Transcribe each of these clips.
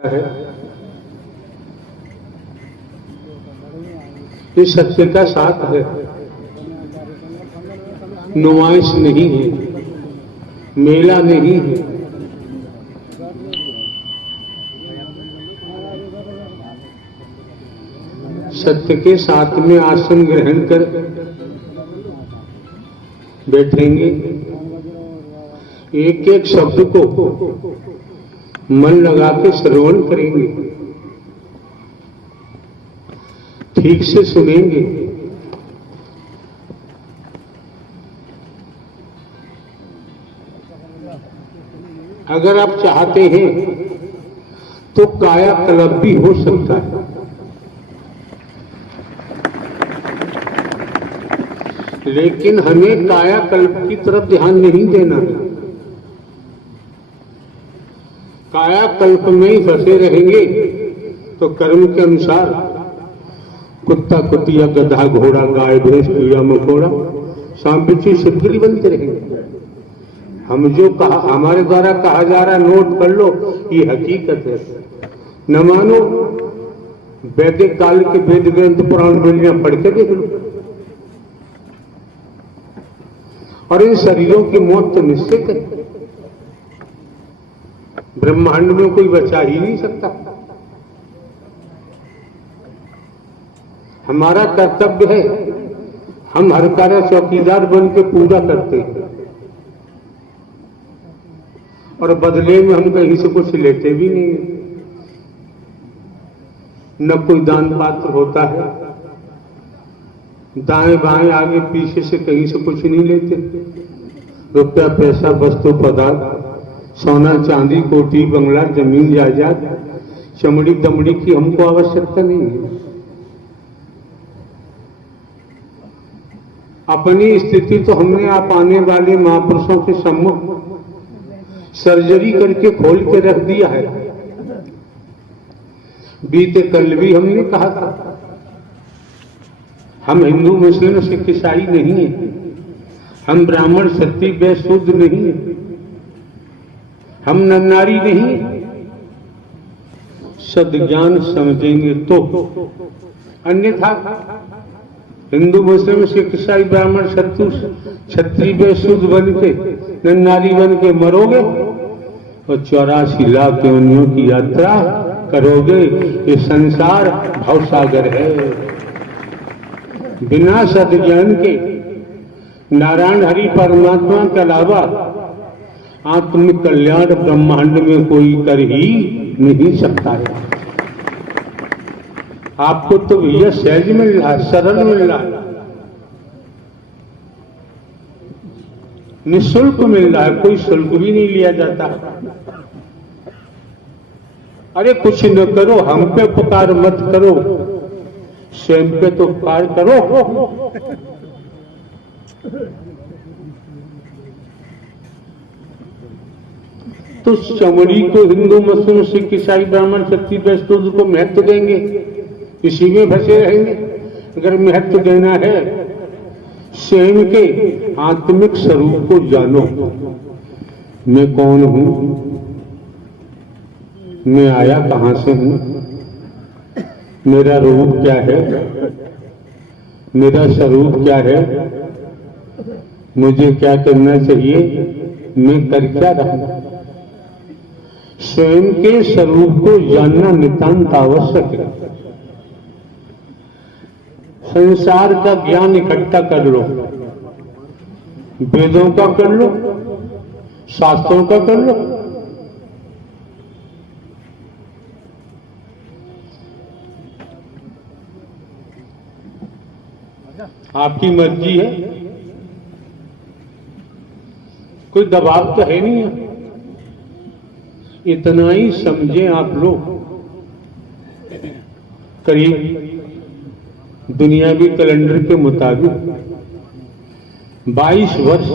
है। ये सत्य का साथ है, नुमाइश नहीं है, मेला नहीं है। सत्य के साथ में आसन ग्रहण कर बैठेंगे, एक एक शब्द को मन लगा के श्रवण करेंगे, ठीक से सुनेंगे। अगर आप चाहते हैं तो कायाकल्प भी हो सकता है, लेकिन हमें कायाकल्प की तरफ ध्यान नहीं देना। कायाकल्प में ही फंसे रहेंगे तो कर्म के अनुसार कुत्ता कुतिया गधा घोड़ा गाय भैंस कीड़ा मकोड़ा सांप बिच्छू छिपकली बनते रहेंगे। हम जो कहा हमारे द्वारा कहा जा रहा नोट कर लो, ये हकीकत है। न मानो वैदिक काल के वेद ग्रंथ पुराण वेदियां पढ़ के देख लो। और इन शरीरों की मौत तो निश्चित है, ब्रह्मांड में कोई बचा ही नहीं सकता। हमारा कर्तव्य है, हम हर कार्य चौकीदार बन के पूरा करते हैं और बदले में हम कहीं से कुछ लेते भी नहीं है। न कोई दान पात्र होता है, दाएं बाएं आगे पीछे से कहीं से कुछ नहीं लेते। रुपया पैसा वस्तु पदार्थ सोना चांदी कोठी बंगला जमीन जायदाद चमड़ी दमड़ी की हमको आवश्यकता नहीं है। अपनी स्थिति तो हमने आप आने वाले महापुरुषों के सम्मुख सर्जरी करके खोल के रख दिया है। बीते कल भी हमने कहा था, हम हिंदू मुस्लिम सिख ईसाई नहीं है, हम ब्राह्मण क्षत्रिय वैश्य शूद्र नहीं है, हम नर नारी नहीं, सद्ज्ञान समझेंगे तो। अन्यथा हिंदू मुस्लिम सिख ईसाई ब्राह्मण क्षत्रिय वैश्य शूद्र बन के नर नारी बन के मरोगे और 84 लाख योनियों की यात्रा करोगे। ये संसार भवसागर है। बिना सद्ज्ञान के नारायण हरि परमात्मा के अलावा आत्म कल्याण ब्रह्मांड में कोई कर ही नहीं सकता है। आपको तो भैया सहज मिल रहा है, सरल मिल रहा है, निःशुल्क मिल रहा है, कोई शुल्क भी नहीं लिया जाता। अरे कुछ न करो, हम पे उपकार मत करो, स्वयं पे तो उपकार करो। तो चमड़ी को हिंदू मुस्लिम सिख ईसाई ब्राह्मण क्षत्रिय वैश्य शूद्र को महत्व देंगे, इसी में फंसे रहेंगे। अगर महत्व देना है, स्वयं के आत्मिक स्वरूप को जानो। मैं कौन हूं, मैं आया कहां से हूं, मेरा रूप क्या है, मेरा स्वरूप क्या है, मुझे क्या करना चाहिए, मैं कर क्या रहा हूं। स्वयं के स्वरूप को जानना नितांत आवश्यक है। संसार का ज्ञान इकट्ठा कर लो, वेदों का कर लो, शास्त्रों का कर लो, आपकी मर्जी है, कोई दबाव तो है नहीं है। इतना ही समझे आप लोग। करीब दुनियावी कैलेंडर के मुताबिक 22 वर्ष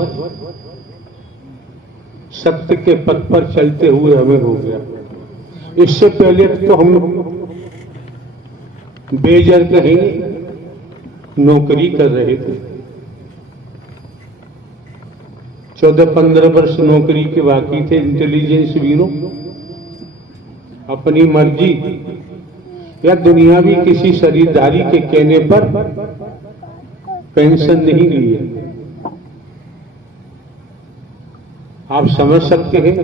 सत्य के पथ पर चलते हुए हमें हो गया। इससे पहले तो हम बेजर कहेंगे नौकरी कर रहे थे। 14-15 वर्ष नौकरी के बाकी थे इंटेलिजेंस ब्यूरो। अपनी मर्जी या दुनियावी किसी शरीरधारी के कहने पर पेंशन नहीं ली है। आप समझ सकते हैं,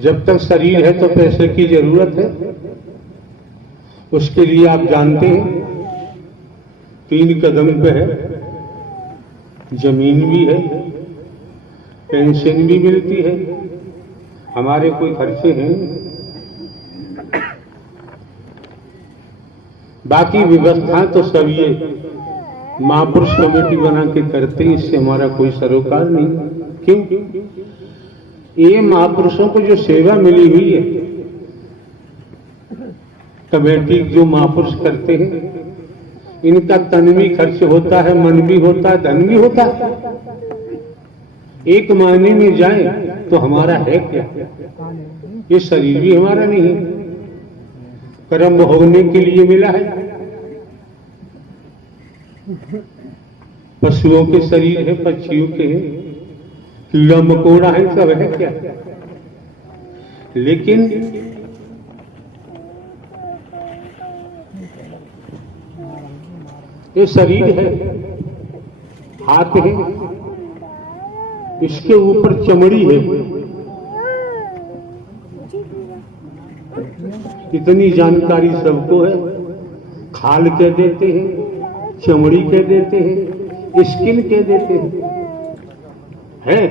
जब तक शरीर है तो पैसे की जरूरत है। उसके लिए आप जानते हैं 3 कदम पे है, जमीन भी है, पेंशन भी मिलती है, हमारे कोई खर्चे हैं, बाकी व्यवस्थाएं तो सब ये महापुरुष कमेटी बना के करते हैं, इससे हमारा कोई सरोकार नहीं। क्यों? ये महापुरुषों को जो सेवा मिली हुई है, कमेटी जो महापुरुष करते हैं, इनका तन भी खर्च होता है, मन भी होता है, धन भी होता है। एक मायने में जाए तो हमारा है क्या? ये शरीर भी हमारा नहीं है, कर्म भोगने के लिए मिला है। पशुओं के शरीर है, पक्षियों के हैं, कीड़ा मकोड़ा है, सब है क्या? लेकिन ये शरीर है, हाथ है, इसके ऊपर चमड़ी है। इतनी जानकारी सबको है। खाल कह देते हैं, चमड़ी कह देते हैं, स्किन कह देते हैं। है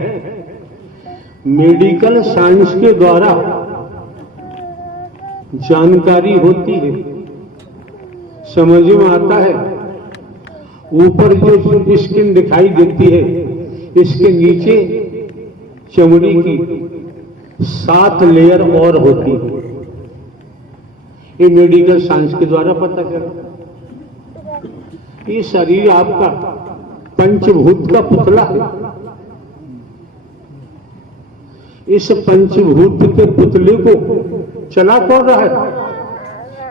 मेडिकल साइंस के द्वारा जानकारी होती है, समझ में आता है। ऊपर जो स्किन दिखाई देती है, इसके नीचे चमड़ी की 7 लेयर और होती है। ये मेडिकल साइंस के द्वारा पता चला। ये शरीर आपका पंचभूत का पुतला है। इस पंचभूत के पुतले को चला कौन रहा है?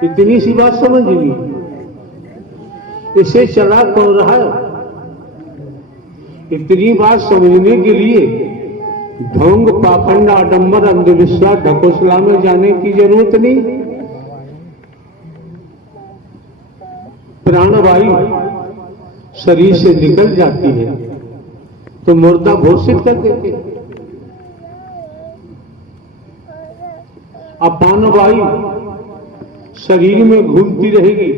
इतनी सी बात समझ ली। इसे चला कौन रहा है? इतनी बात समझने के लिए ढोंग, पाखंड, आडंबर, अंधविश्वास, ढकोसला में जाने की जरूरत नहीं। प्राणवायु शरीर से निकल जाती है तो मुर्दा घोषित कर देते हैं। अपान वायु शरीर में घूमती रहेगी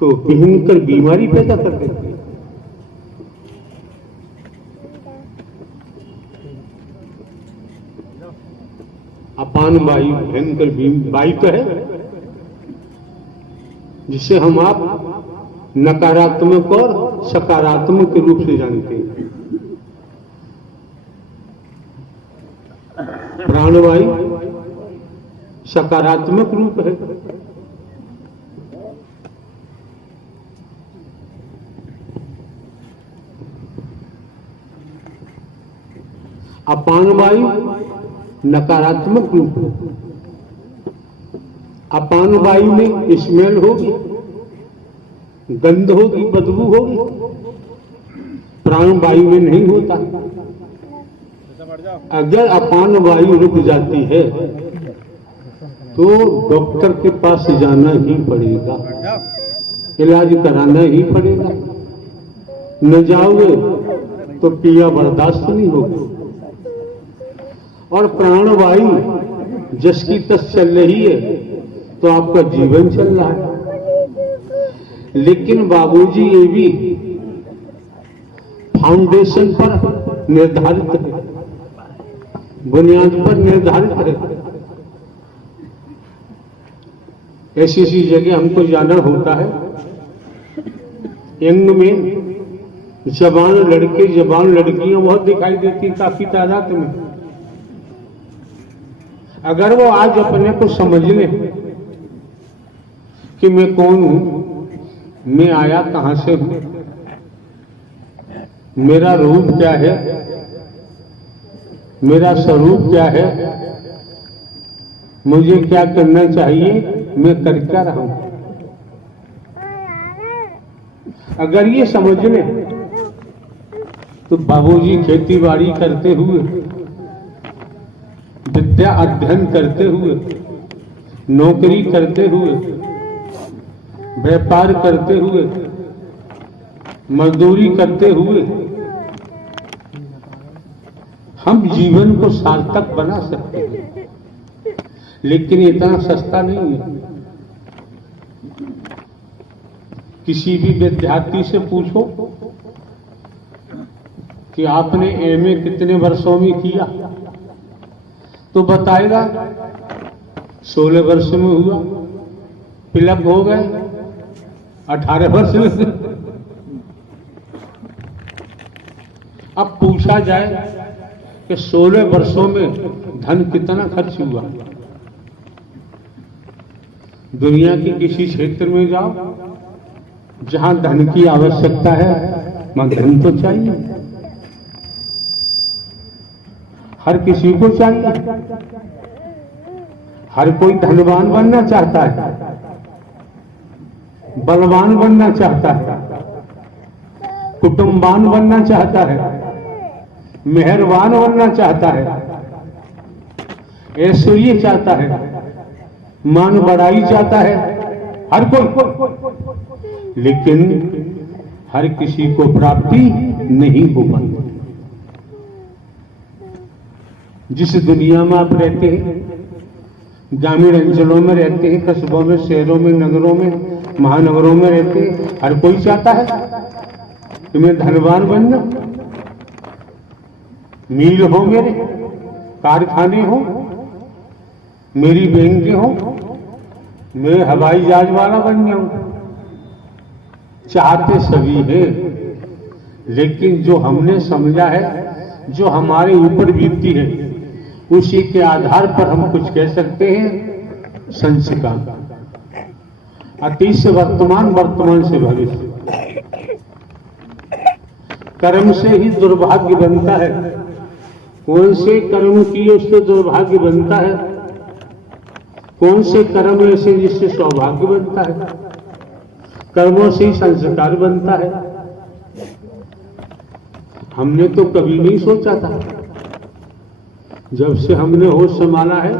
तो भयंकर बीमारी पैदा कर देती है। अपान वायु भयंकर वायु का है, जिसे हम आप नकारात्मक और सकारात्मक के रूप से जानते हैं। प्राणवायु सकारात्मक रूप है। अपान वायु नकारात्मक रूप है। अपान वायु में स्मेल होगी, गंध होगी, बदबू होगी। प्राण वायु में नहीं होता। अगर अपान वायु रुक जाती है तो डॉक्टर के पास जाना ही पड़ेगा, इलाज कराना ही पड़ेगा। न जाओगे तो पीड़ा बर्दाश्त नहीं होगी। और प्राणवायु जिसकी तस चल रही है तो आपका जीवन चल रहा है। लेकिन बाबूजी ये भी फाउंडेशन पर निर्धारित है, बुनियाद पर निर्धारित है। ऐसी ऐसी जगह हमको जाना होता है। यंग में जवान लड़के, जवान लड़कियां बहुत दिखाई देती काफी तादाद में। अगर वो आज अपने को समझ ले कि मैं कौन हूं, मैं आया कहां से हूं, मेरा रूप क्या है, मेरा स्वरूप क्या है, मुझे क्या करना चाहिए, मैं कर क्या रहा हूं, अगर ये समझ ले तो बाबूजी खेती बाड़ी करते हुए, विद्या अध्ययन करते हुए नौकरी करते हुए, व्यापार करते हुए, मजदूरी करते हुए हम जीवन को सार्थक बना सकते हैं, लेकिन इतना सस्ता नहीं है। किसी भी विद्यार्थी से पूछो कि आपने एमए कितने वर्षों में किया, तो बताएगा 16 वर्ष में हुआ, फिलअप हो गए 18 वर्ष में। अब पूछा जाए कि 16 वर्षों में धन कितना खर्च हुआ। दुनिया के किसी क्षेत्र में जाओ जहां धन की आवश्यकता है, वहां धन तो चाहिए, हर किसी को चाहिए। हर कोई धनवान बनना चाहता है, बलवान बनना चाहता है, कुटुंबवान बनना चाहता है, मेहरबान बनना चाहता है, ऐश्वर्य चाहता है, मान बढ़ाई चाहता है, हर कोई। लेकिन हर किसी को प्राप्ति नहीं हो पाती। जिस दुनिया में आप रहते हैं, ग्रामीण अंचलों में रहते हैं, कस्बों में, शहरों में, नगरों में, महानगरों में रहते हैं, हर कोई चाहता है कि मैं धनवान बनना, मील हो, मेरे कारखाने हो, मेरी बैंकें हो, मैं हवाई जहाज वाला बन जाऊं। चाहते सभी हैं, लेकिन जो हमने समझा है, जो हमारे ऊपर बीतती है, उसी के आधार पर हम कुछ कह सकते हैं। संस्कार, अतीत से वर्तमान, वर्तमान से भविष्य। कर्म से ही दुर्भाग्य बनता है। कौन से कर्म किए उससे दुर्भाग्य बनता है, कौन से कर्म ऐसे जिससे सौभाग्य बनता है। कर्मों से ही संस्कार बनता है। हमने तो कभी नहीं सोचा था, जब से हमने होश संभाला है